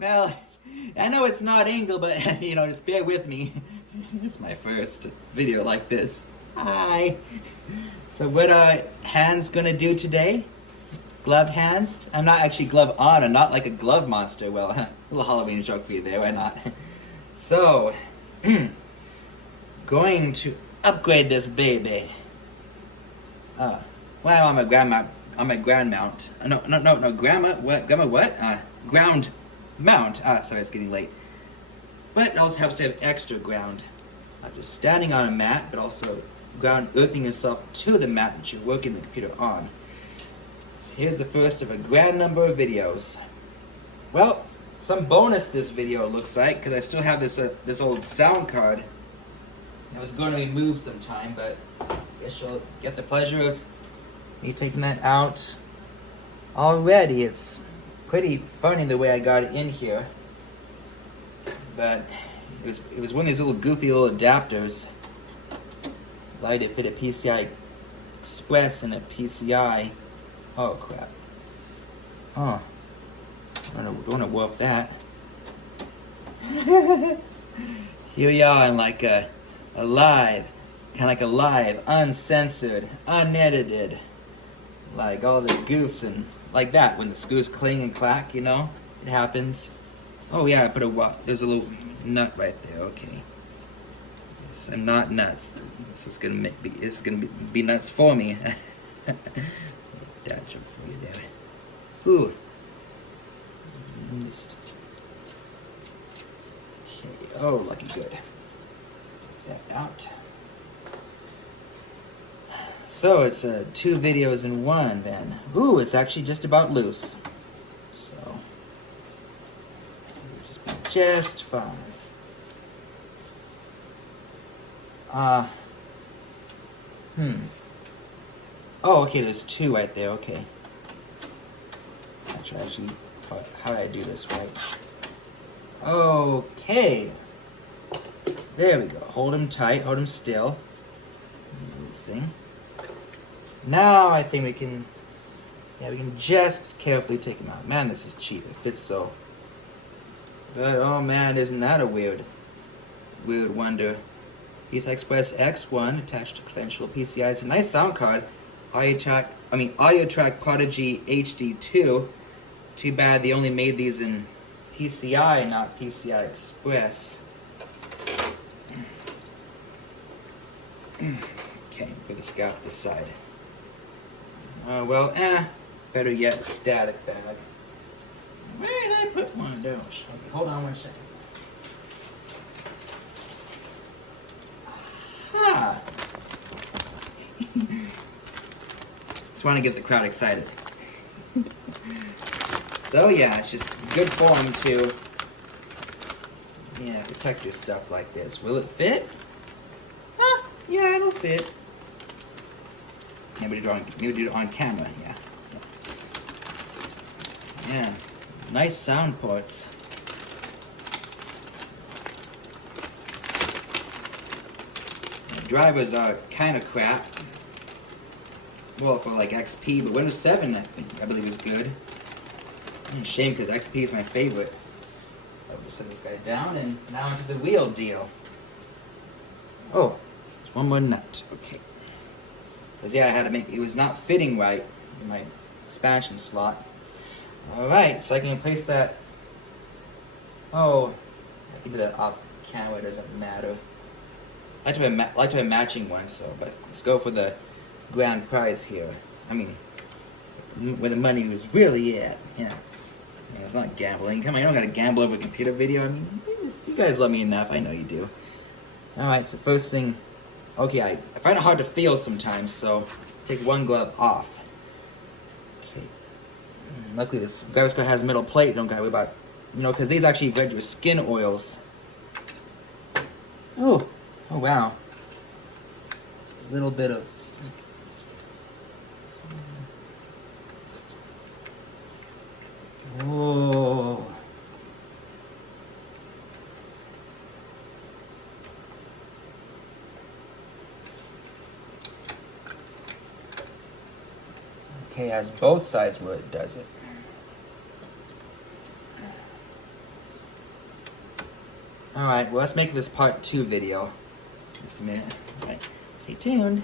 Well, I know it's not angle, but just bear with me. It's my first video like this. Hi. So what are hands gonna do today? Glove hands? I'm not actually glove on. I'm not like a glove monster. Well, a little Halloween joke for you there. Why not? So, going to upgrade this baby. Well, I'm a grandma. I'm a ground mount. No, grandma. What? Grandma what? Ground mount. Sorry, it's getting late. But it also helps to have extra ground. Not just standing on a mat, but also ground earthing yourself to the mat that you're working the computer on. So here's the first of a grand number of videos. Well, some bonus this video looks like, because I still have this old sound card. I was going to remove sometime, but I guess you'll get the pleasure of me taking that out already. It's pretty funny the way I got it in here, but it was one of these little goofy little adapters. Allowed to fit a PCI Express and a PCI. Oh crap! Oh, I don't want to warp that. Here we are in like a live, kind of like a live, uncensored, unedited, like all the goofs and like that when the screws cling and clack, it happens. Oh yeah, I put there's a little nut right there. Okay, yes, I'm not nuts. This is gonna be nuts for me. Dad joke for you there. Ooh. Just, okay. Oh, lucky good. That out. So it's 2 videos in one then. Ooh, it's actually just about loose. So just fine. Oh, okay, there's 2 right there, okay. Actually, how did I do this right? Okay. There we go. Hold him tight, hold him still. Thing. Now I think we can just carefully take him out. Man, this is cheap. It fits so. But oh man, isn't that a weird wonder? PCI Express X1 attached to conventional PCI. It's a nice sound card. Audio Track Prodigy HD2. Too bad they only made these in PCI, not PCI Express. Okay, put this guy off the side. Better yet, static bag. Where did I put one of those? Okay, hold on one second. Ah! Just want to get the crowd excited. So yeah, it's just good form to protect your stuff like this. Will it fit? Yeah, it'll fit. Maybe do it on camera, yeah. Yeah, nice sound ports. The drivers are kind of crap. Well, for like XP, but Windows 7 I believe is good. Shame because XP is my favorite. I will just set this guy down and now into the wheel deal. Oh, there's one more nut. Okay. Because yeah, I had to it was not fitting right in my expansion slot. Alright, so I can replace that. Oh, I can do that off camera, it doesn't matter. I like to have a matching one, but let's go for the grand prize here. I mean, where the money was really at. Yeah, it's not gambling. Come on, you don't gotta gamble over a computer video. I mean, you guys love me enough, I know you do. Alright, so first thing, okay, I find it hard to feel sometimes, so take one glove off. Okay. Luckily this graphics card has metal plate, don't gotta worry about, because these actually red with skin oils. Oh wow. It's a little bit of oh. Okay, has both sides where it does it. Alright, well let's make this part 2 video. Just a minute. Alright, stay tuned.